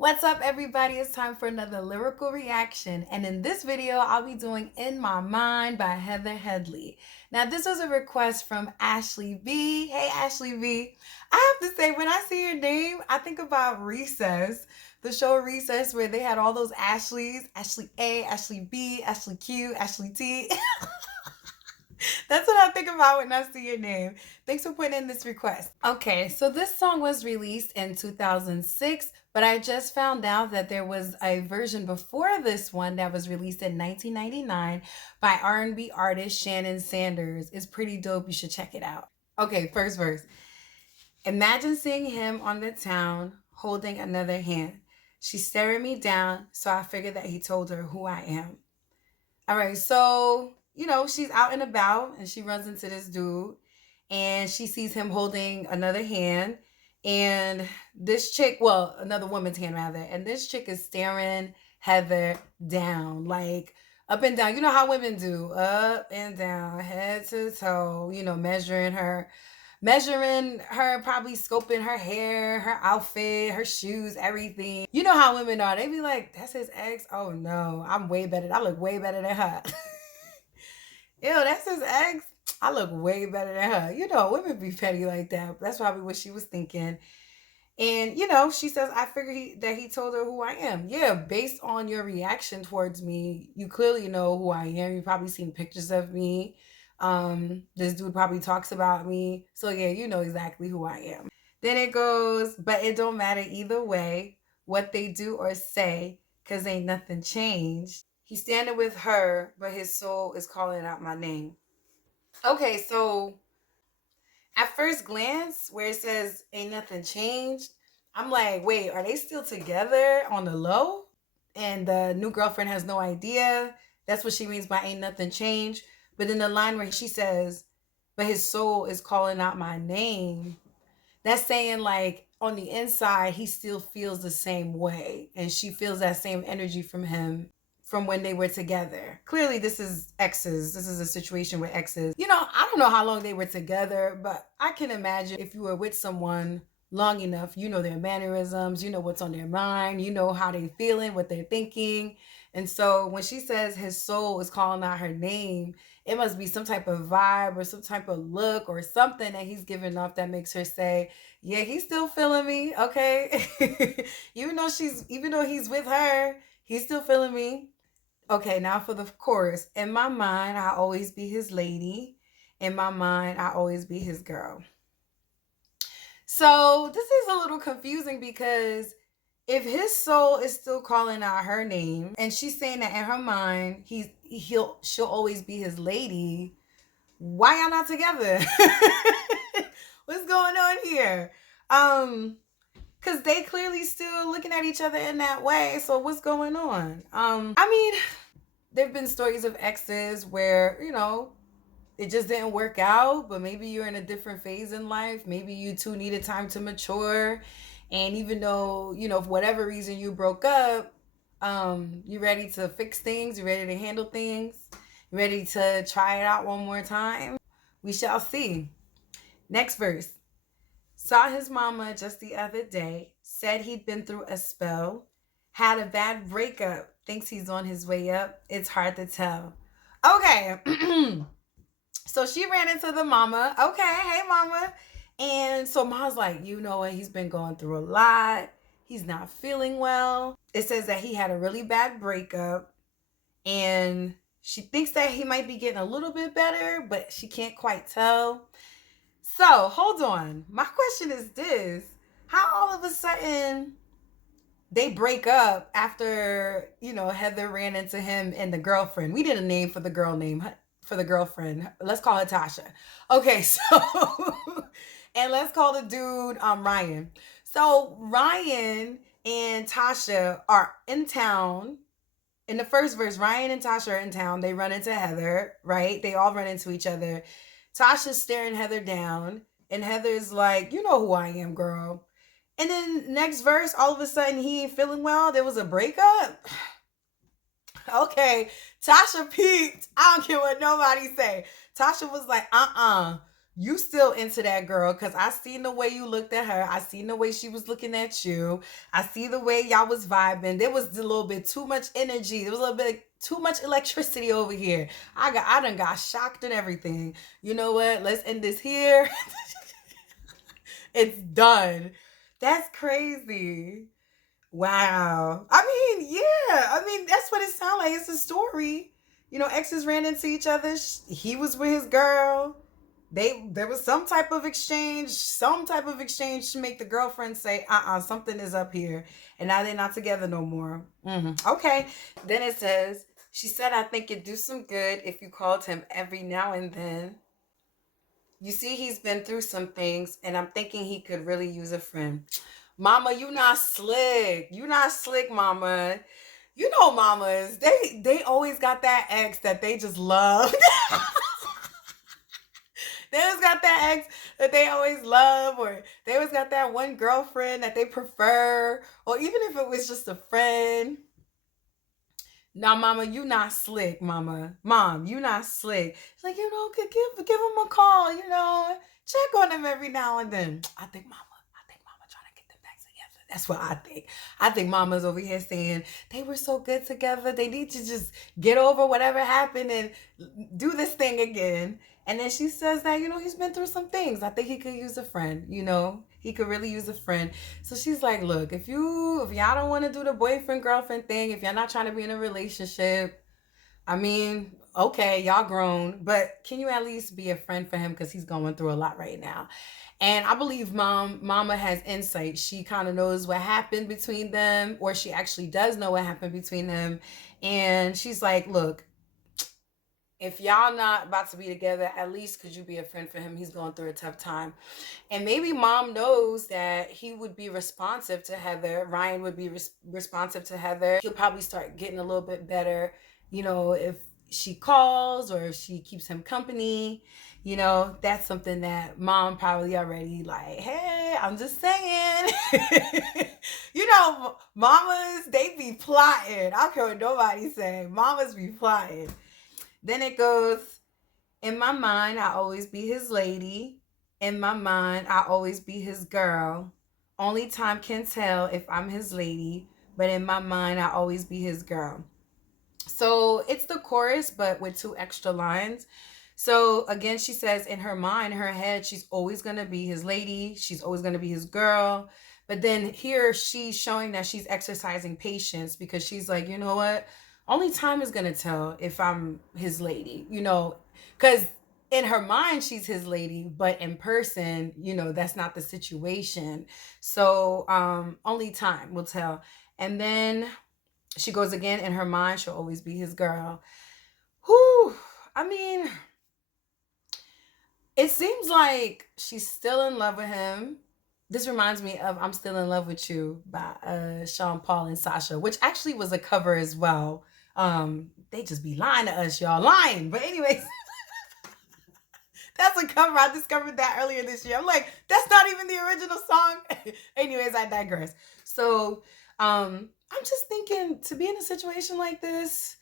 What's up, everybody? It's time for another lyrical reaction. And in this video, I'll be doing In My Mind by Headley. Now, this was a request from Ashley B. Hey, Ashley B. I have to say, when I see your name, I think about Recess, the show Recess, where they had all those Ashleys, Ashley A, Ashley B, Ashley Q, Ashley T. That's what I think about when I see your name. Thanks for putting in this request. Okay, so this song was released in 2006, but I just found out that there was a version before this one that was released in 1999 by R&B artist Shannon Sanders. It's pretty dope. You should check it out. Okay, first verse. Imagine seeing him on the town holding another hand. She's staring me down, so I figured that he told her who I am. All right, so she's out and about and she runs into this dude and she sees him holding another hand. And this chick, well, another woman's hand rather, and this chick is staring Heather down, like up and down. You know how women do, up and down, head to toe, measuring her, probably scoping her hair, her outfit, her shoes, everything. You know how women are. They be like, that's his ex? Oh no, I look way better than her. Ew, that's his ex? I look way better than her. Women be petty like that. That's probably what she was thinking. And, she says, I figured that he told her who I am. Yeah, based on your reaction towards me, you clearly know who I am. You've probably seen pictures of me. This dude probably talks about me. So, yeah, you know exactly who I am. Then it goes, but it don't matter either way what they do or say, because ain't nothing changed. He's standing with her, but his soul is calling out my name. Okay, so at first glance, where it says ain't nothing changed, I'm like, wait, are they still together on the low? And the new girlfriend has no idea. That's what she means by ain't nothing changed. But in the line where she says, but his soul is calling out my name, that's saying like on the inside, he still feels the same way. And she feels that same energy from him from when they were together. Clearly, this is exes. This is a situation with exes. I don't know how long they were together, but I can imagine if you were with someone long enough, you know their mannerisms, you know what's on their mind, you know how they're feeling, what they're thinking. And so when she says his soul is calling out her name, it must be some type of vibe or some type of look or something that he's giving off that makes her say, yeah, he's still feeling me, okay? even though he's with her, he's still feeling me. Okay, now for the chorus. In my mind, I always be his lady. In my mind, I always be his girl. So this is a little confusing because if his soul is still calling out her name and she's saying that in her mind she'll always be his lady, why y'all not together? What's going on here? Because they clearly still looking at each other in that way. So what's going on? There have been stories of exes where, it just didn't work out, but maybe you're in a different phase in life. Maybe you two needed time to mature. And even though, for whatever reason you broke up, you're ready to fix things. You're ready to handle things. You're ready to try it out one more time. We shall see. Next verse. Saw his mama just the other day. Said he'd been through a spell. Had a bad breakup. Thinks he's on his way up. It's hard to tell. Okay. So she ran into the mama. Okay, hey mama. And so mom's like, you know what? He's been going through a lot. He's not feeling well. It says that he had a really bad breakup. And she thinks that he might be getting a little bit better, but she can't quite tell. So hold on. My question is this. How all of a sudden they break up after, Heather ran into him and the girlfriend. We did a name for the girlfriend. Let's call her Tasha. Okay, so and let's call the dude Ryan. So Ryan and Tasha are in town. In the first verse, Ryan and Tasha are in town. They run into Heather, right? They all run into each other. Tasha's staring Heather down, and Heather's like, you know who I am, girl. And then next verse, all of a sudden he ain't feeling well. There was a breakup. Okay, Tasha peeped. I don't care what nobody say. Tasha was like, You still into that girl because I seen the way you looked at her. I seen the way she was looking at you. I see the way y'all was vibing. There was a little bit too much energy. There was a little bit too much electricity over here. I done got shocked and everything. You know what? Let's end this here. It's done. That's crazy. Wow. I mean, yeah. I mean, that's what it sounds like. It's a story. Exes ran into each other. He was with his girl. There was some type of exchange to make the girlfriend say, something is up here. And now they're not together no more. Okay. Then it says, she said, I think it'd do some good if you called him every now and then. You see, he's been through some things, and I'm thinking he could really use a friend. Mama, you not slick. You not slick, mama. Mamas, they always got that ex that they just love. They always got that ex that they always love, or they always got that one girlfriend that they prefer, or even if it was just a friend. Now, mama, you not slick, mama. Mom, you not slick. It's like, give him a call, check on him every now and then. I think mama trying to get them back together. That's what I think. I think mama's over here saying they were so good together. They need to just get over whatever happened and do this thing again. And then she says that, he's been through some things. I think he could use a friend, He could really use a friend. So she's like, look, if y'all don't want to do the boyfriend girlfriend thing, if y'all not trying to be in a relationship, I mean, okay, y'all grown, but can you at least be a friend for him because he's going through a lot right now? And I believe mama has insight. She kind of knows what happened between them, or she actually does know what happened between them. And she's like, look, if y'all not about to be together, at least could you be a friend for him? He's going through a tough time. And maybe mom knows that he would be responsive to Heather. Ryan would be responsive to Heather. He'll probably start getting a little bit better, if she calls or if she keeps him company. That's something that mom probably already like, hey, I'm just saying. Mamas, they be plotting. I don't care what nobody's saying. Mamas be plotting. Then it goes, in my mind, I always be his lady. In my mind, I always be his girl. Only time can tell if I'm his lady, but in my mind, I always be his girl. So it's the chorus, but with 2 extra lines. So again, she says in her mind, her head, she's always going to be his lady. She's always going to be his girl. But then here she's showing that she's exercising patience because she's like, you know what? Only time is going to tell if I'm his lady, because in her mind, she's his lady, but in person, that's not the situation. So only time will tell. And then she goes again, in her mind, she'll always be his girl. Whew. I mean, it seems like she's still in love with him. This reminds me of I'm Still in Love with You by Sean Paul and Sasha, which actually was a cover as well. They just be lying to us, y'all. Lying. But anyways, that's a cover. I discovered that earlier this year. I'm like, that's not even the original song. Anyways, I digress. So I'm just thinking, to be in a situation like this,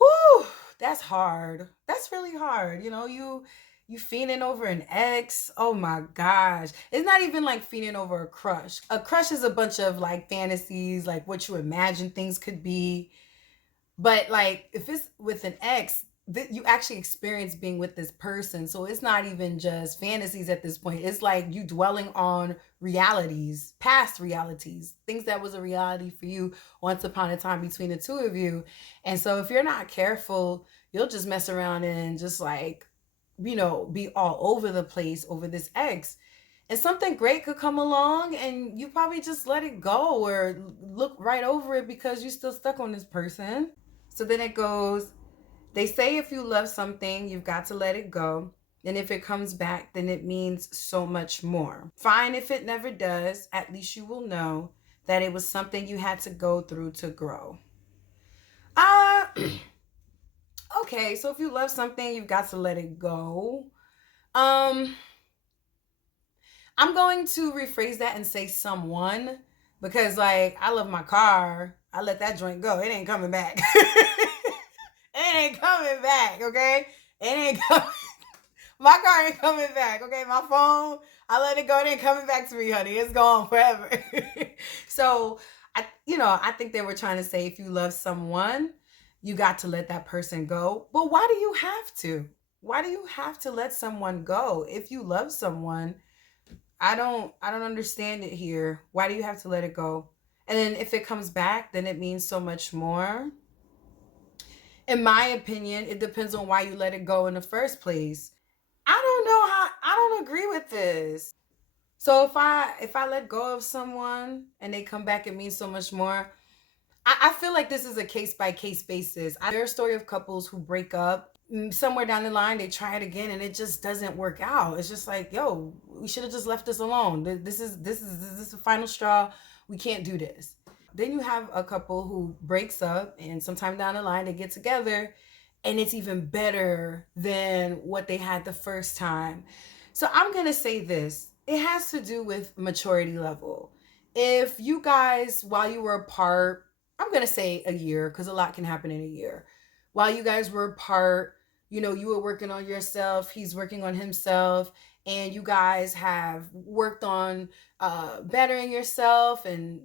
whoo, that's hard. That's really hard. You fiending over an ex. Oh my gosh. It's not even like fiending over a crush. A crush is a bunch of like fantasies, like what you imagine things could be. But like if it's with an ex, you actually experience being with this person. So it's not even just fantasies at this point. It's like you dwelling on realities, past realities, things that was a reality for you once upon a time between the two of you. And so if you're not careful, you'll just mess around and just like, be all over the place over this ex. And something great could come along and you probably just let it go or look right over it because you're still stuck on this person. So then it goes, they say if you love something, you've got to let it go. And if it comes back, then it means so much more. Fine if it never does, at least you will know that it was something you had to go through to grow. Okay, so if you love something, you've got to let it go. I'm going to rephrase that and say someone, because like I love my car. I let that joint go. It ain't coming back. It ain't coming back, okay? It ain't coming. My car ain't coming back. Okay, my phone, I let it go. It ain't coming back to me, honey. It's gone forever. So I think they were trying to say if you love someone, you got to let that person go. But why do you have to? Why do you have to let someone go? If you love someone, I don't understand it here. Why do you have to let it go? And then if it comes back, then it means so much more. In my opinion, it depends on why you let it go in the first place. I don't agree with this. So if I let go of someone and they come back, it means so much more. I feel like this is a case by case basis. There's a story of couples who break up. Somewhere down the line, they try it again and it just doesn't work out. It's just like, yo, we should have just left this alone. This is the final straw. We can't do this. Then you have a couple who breaks up and sometime down the line they get together and it's even better than what they had the first time. So I'm going to say this. It has to do with maturity level. If you guys, while you were apart, I'm going to say a year because a lot can happen in a year. While you guys were apart, you were working on yourself, he's working on himself, and you guys have worked on bettering yourself and,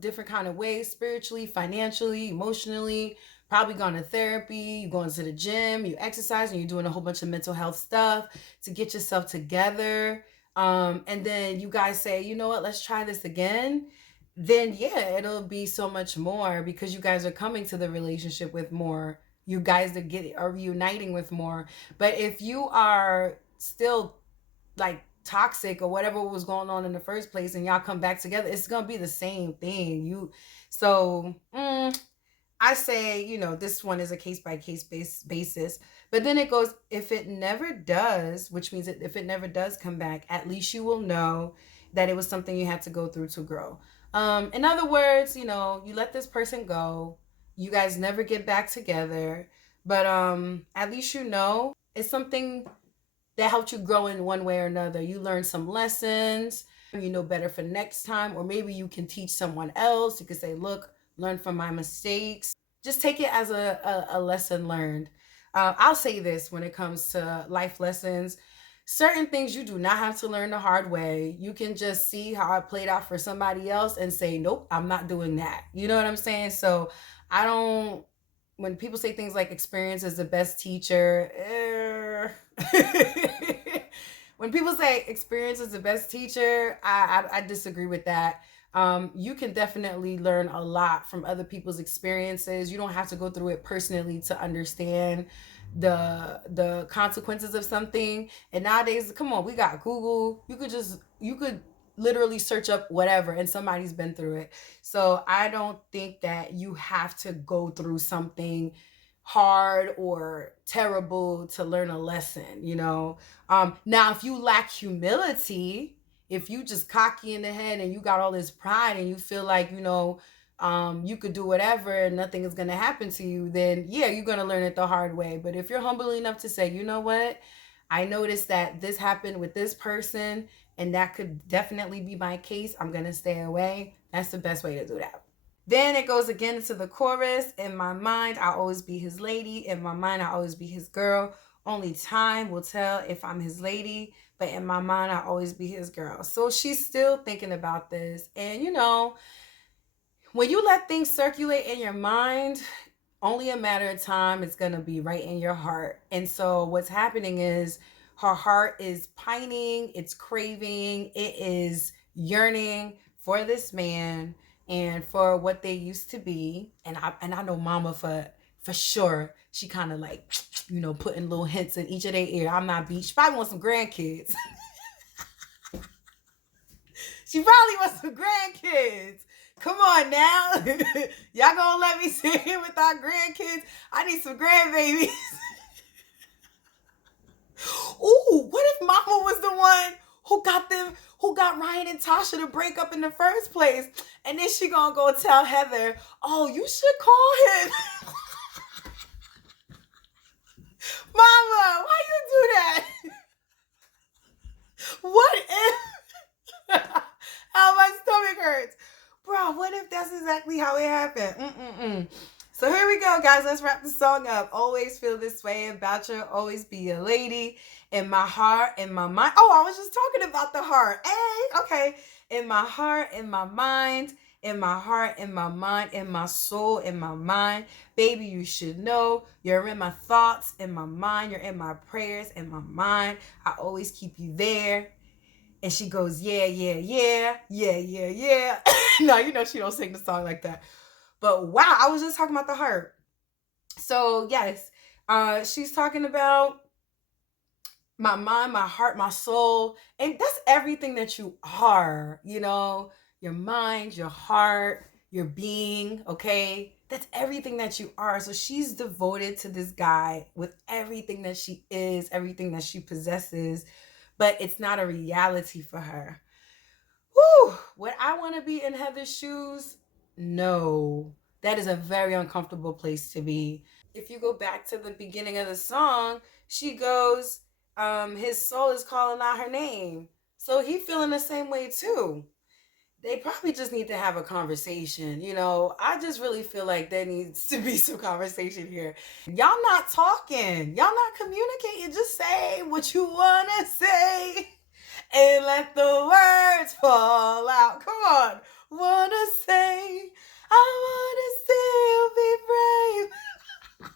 different kind of ways, spiritually, financially, emotionally, probably gone to therapy, you going to the gym, you exercise, and you're doing a whole bunch of mental health stuff to get yourself together. And then you guys say, you know what, let's try this again. Then yeah, it'll be so much more because you guys are coming to the relationship with more. You guys are reuniting with more. But if you are still like toxic or whatever was going on in the first place and y'all come back together, it's gonna be the same thing. I say, this one is a case by case basis. But then it goes, if it never does, which means that if it never does come back, at least you will know that it was something you had to go through to grow. In other words, you let this person go, you guys never get back together, but at least it's something that helped you grow in one way or another. You learn some lessons, you know better for next time, or maybe you can teach someone else. You could say, look, learn from my mistakes. Just take it as a lesson learned. I'll say this when it comes to life lessons. Certain things you do not have to learn the hard way. You can just see how it played out for somebody else and say, nope, I'm not doing that. You know what I'm saying? So I don't, when people say things like experience is the best teacher, when people say experience is the best teacher, I disagree with that. You can definitely learn a lot from other people's experiences. You don't have to go through it personally to understand the consequences of something. And nowadays, come on, we got Google. You could literally search up whatever and somebody's been through it. So I don't think that you have to go through something hard or terrible to learn a lesson. Now if you lack humility, if you just cocky in the head and you got all this pride and you feel like you could do whatever and nothing is going to happen to you, then yeah, you're going to learn it the hard way. But if you're humble enough to say, you know what, I noticed that this happened with this person and that could definitely be my case, I'm going to stay away. That's the best way to do that. Then it goes again into the chorus. In my mind, I'll always be his lady. In my mind, I'll always be his girl. Only time will tell if I'm his lady. But in my mind, I'll always be his girl. So she's still thinking about this. And when you let things circulate in your mind, only a matter of time it's going to be right in your heart. And so what's happening is her heart is pining, it's craving, it is yearning for this man and for what they used to be. And I know mama for sure, she kind of like, putting little hints in each of their ear. I'm not beat. She probably wants some grandkids. She probably wants some grandkids. Come on now. Y'all gonna let me sit here with our grandkids? I need some grandbabies. Ooh, what if mama was the one who got Ryan and Tasha to break up in the first place? And then she gonna go tell Heather, oh, you should call him. Mama, why you do that? What if... How my stomach hurts. Bro, what if that's exactly how it happened? So here we go, guys. Let's wrap the song up. Always feel this way about you. Always be a lady. In my heart, in my mind. Oh, I was just talking about the heart. Hey, okay. In my heart, in my mind. In my heart, in my mind, in my soul, in my mind. Baby, you should know you're in my thoughts, in my mind. You're in my prayers, in my mind. I always keep you there. And she goes, yeah, yeah, yeah, yeah, yeah, yeah. No, you know she don't sing the song like that. But wow, I was just talking about the heart. So yes, she's talking about my mind, my heart, my soul, and that's everything that you are. You know, your mind, your heart, your being. Okay, that's everything that you are. So she's devoted to this guy with everything that she is, everything that she possesses, but it's not a reality for her. Whew, would I want to be in Heather's shoes? No. That is a very uncomfortable place to be. If you go back to the beginning of the song, she goes, his soul is calling out her name. So he feeling the same way too. They probably just need to have a conversation. You know, I just really feel like there needs to be some conversation here. Y'all not talking. Y'all not communicating. Just say what you want to say and let the words fall out. Come on. Wanna say, I wanna still be brave.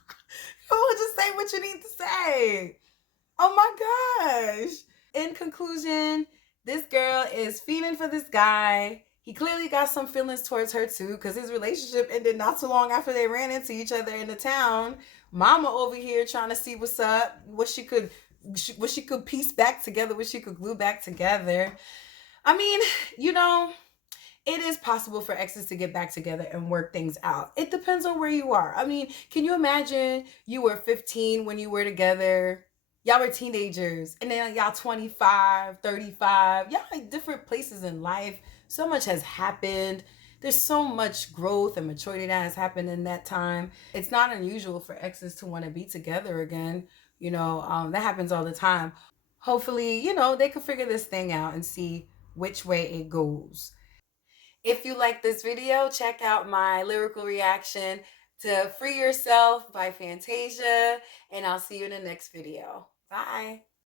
Come on, just say what you need to say. Oh my gosh. In conclusion, this girl is feeling for this guy. He clearly got some feelings towards her too, because his relationship ended not too long after they ran into each other in the town. Mama over here trying to see what's up, what she could piece back together, what she could glue back together. I mean, you know, it is possible for exes to get back together and work things out. It depends on where you are. I mean, can you imagine you were 15 when you were together? Y'all were teenagers, and then y'all 25, 35. Y'all in different places in life. So much has happened. There's so much growth and maturity that has happened in that time. It's not unusual for exes to want to be together again. You know, that happens all the time. Hopefully, you know, they can figure this thing out and see which way it goes. If you like this video, check out my lyrical reaction to Free Yourself by Fantasia, and I'll see you in the next video. Bye.